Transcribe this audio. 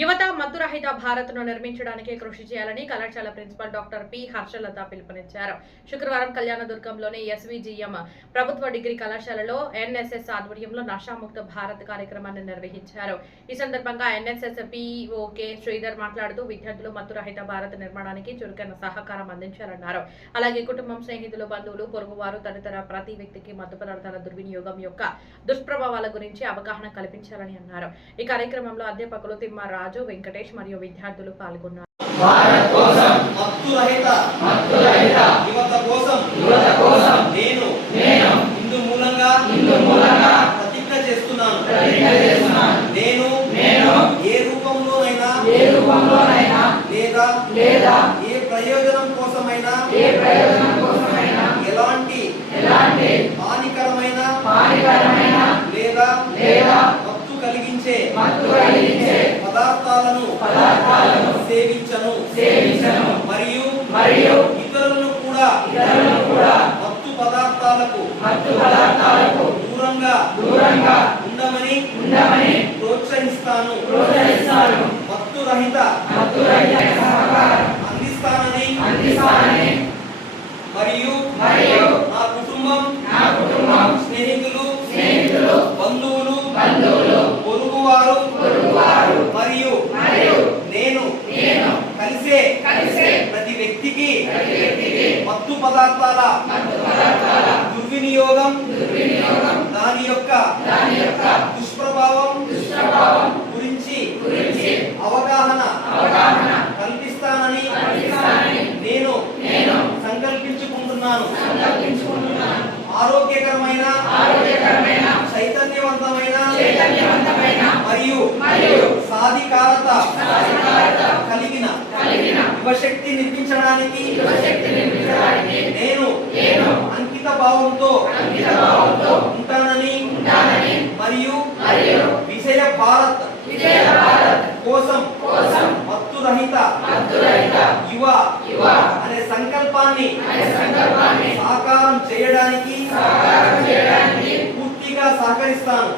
యువత మత్తురహిత భారత్ను నిర్మించడానికి కృషి చేయాలని కళాశాల ప్రిన్సిపల్ డాక్టర్ పి హర్షలత పిలుపునిచ్చారు. శుక్రవారం కళ్యాణదుర్గంలోని ఎస్విజిఎం ప్రభుత్వ డిగ్రీ కళాశాలలో ఎన్ఎస్ఎస్ ఆధ్వర్యంలో నషాముక్త భారత్ కార్యక్రమాన్ని నిర్వహించారు. ఈ సందర్భంగా ఎన్ఎస్ఎస్ పిఓకే శ్రీధర్ మాట్లాడుతూ విద్యార్థులు మత్తురహిత భారత్ నిర్మాణానికి చురుకైన సహకారం అందించాలన్నారు. అలాగే కుటుంబం, స్నేహితులు, బంధువులు, పొరుగువారు తదితర ప్రతి వ్యక్తికి మత్తు పదార్థాల దుర్వినియోగం యొక్క దుష్ప్రభావాల గురించి అవగాహన కల్పించాలని అన్నారు. ఈ కార్యక్రమంలో అధ్యాపకులు తిమ్మ రాజు, వెంకటేష్ మరియు విద్యార్థులు పాల్గొన్నారు. భారత్ కోసం మత్తురహిత యువత కోసం నేను హిందూ మూలంగా ప్రతిజ్ఞ చేస్తున్నాను. నేను ఏ రూపంలోనైనా లేదా ఏ ప్రయోజనం కోసమైనా ఎలాంటి హానికరమైన లేదా మత్తు కలిగించే పదార్థాలను సేవించను మరియు ఇతరులను కూడా మత్తు పదార్థాలకు దూరంగా ఉండమని ప్రోత్సహిస్తాను. మత్తు రహిత అందిస్తానని మరియు నా కుటుంబం, స్నేహితులు, బంధువులు, పొరుగువారు మరియు నేను కలిసే ప్రతి వ్యక్తికి మత్తు పదార్థాల దుర్వినియోగం, దాని యొక్క దుష్ప్రభావం గురించి అవగాహన కల్పిస్తానని నేను సంకల్పించుకుంటున్నాను. ఆరోగ్యకరమైన చైతన్యవంతమైన మరియు సాధికారత కలిగిన యువశక్తి నిర్మించడానికి నేను అంకిత భావంతో ఉంటానని మరియు విజయ భారత్ కోసం మత్తు రహిత యువ అనే సంకల్పాన్ని సాకారం చేయడానికి పూర్తిగా సహకరిస్తాను.